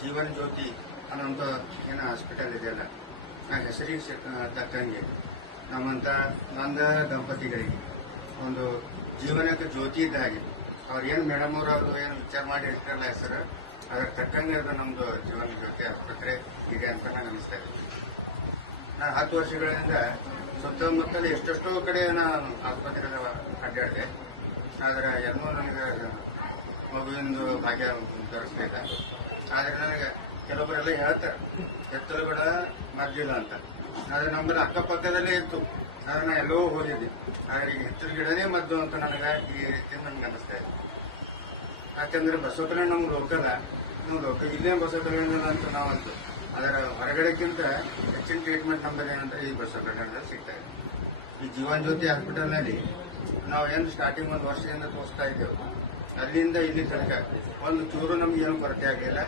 ಜೀವನ್ ಜ್ಯೋತಿ ಅನ್ನೋಂಥ ಏನು ಹಾಸ್ಪಿಟಲ್ ಇದೆಯಲ್ಲ ಆ ಹೆಸರಿಗೆ ತಕ್ಕಂಗೆ ನಮ್ಮಂಥ ನಂದ ದಂಪತಿಗಳಿಗೆ ಒಂದು ಜೀವನಕ್ಕೆ ಜ್ಯೋತಿ ಇದ್ದ ಹಾಗೆ ಅವ್ರು ಏನು ಮೇಡಮ್ ಅವರು ಏನು ವಿಚಾರ ಮಾಡಿ ಇರ್ತಾರಲ್ಲ ಹೆಸರು ಅದಕ್ಕೆ ತಕ್ಕಂಗೆ ಅದು ನಮ್ಮದು ಜೀವನ ಜ್ಯೋತಿ ಆಸ್ಪತ್ರೆ ಇದೆ ಅಂತ ನಾನು ಅನಿಸ್ತಾ ಇದ್ದೀನಿ. ನಾನು 10 ವರ್ಷಗಳಿಂದ ಸುತ್ತಮುತ್ತಲು ಎಷ್ಟೆಷ್ಟೋ ಕಡೆ ನಾನು ಆಸ್ಪತ್ರೆಗಳ ಅಡ್ಡಾಡಿದೆ. ಆದರೆ ಎಲ್ಲೂ ನನಗೆ ಮಗುವಿಂದು ಭಾಗ್ಯ ತರಿಸ್ಲಿಲ್ಲ. ಆದರೆ ನನಗೆ ಕೆಲವೊಬ್ಬರೆಲ್ಲ ಹೇಳ್ತಾರೆ ಎತ್ತಲು ಕೂಡ ಮದ್ದಿಲ್ಲ ಅಂತ. ಆದರೆ ನಮ್ಮಲ್ಲಿ ಅಕ್ಕಪಕ್ಕದಲ್ಲೇ ಇತ್ತು. ಆದರೆ ನಾನು ಎಲ್ಲೋ ಹೋಗಿದ್ದೆ. ಆದರೆ ಈಗ ಎತ್ತಲ ಗಿಡನೇ ಮದ್ದು ಅಂತ ನನಗೆ ಈ ರೀತಿ ನನಗೆ ಅನ್ನಿಸ್ತಾ ಇದೆ. ಯಾಕಂದ್ರೆ ಬಸವಕಲ್ಯಾಣ ನಮ್ಮ ಲೋಕಲ್ ಇಲ್ಲೇ ಬಸವಕಲ್ಯಾಣ ಅಂತ ನಾವಂತು. ಅದರ ಹೊರಗಡೆಕ್ಕಿಂತ ಹೆಚ್ಚಿನ ಟ್ರೀಟ್ಮೆಂಟ್ ನಮ್ಮಲ್ಲಿ ಏನಂದ್ರೆ ಈ ಬಸವಕಲ್ಯಾಣದಲ್ಲಿ ಸಿಗ್ತಾ ಇದೆ. ಈ ಜೀವನ್ ಜ್ಯೋತಿ ಹಾಸ್ಪಿಟಲ್ನಲ್ಲಿ ನಾವು ಏನು ಸ್ಟಾರ್ಟಿಂಗ್ 1 ವರ್ಷದಿಂದ ತೋರಿಸ್ತಾ ಇದ್ದೇವೆ. ಅಲ್ಲಿಂದ ಇಲ್ಲಿ ತನಕ ಒಂದು ಚೂರು ನಮ್ಗೆ ಏನು ಕೊರತೆ ಆಗಲಿಲ್ಲ.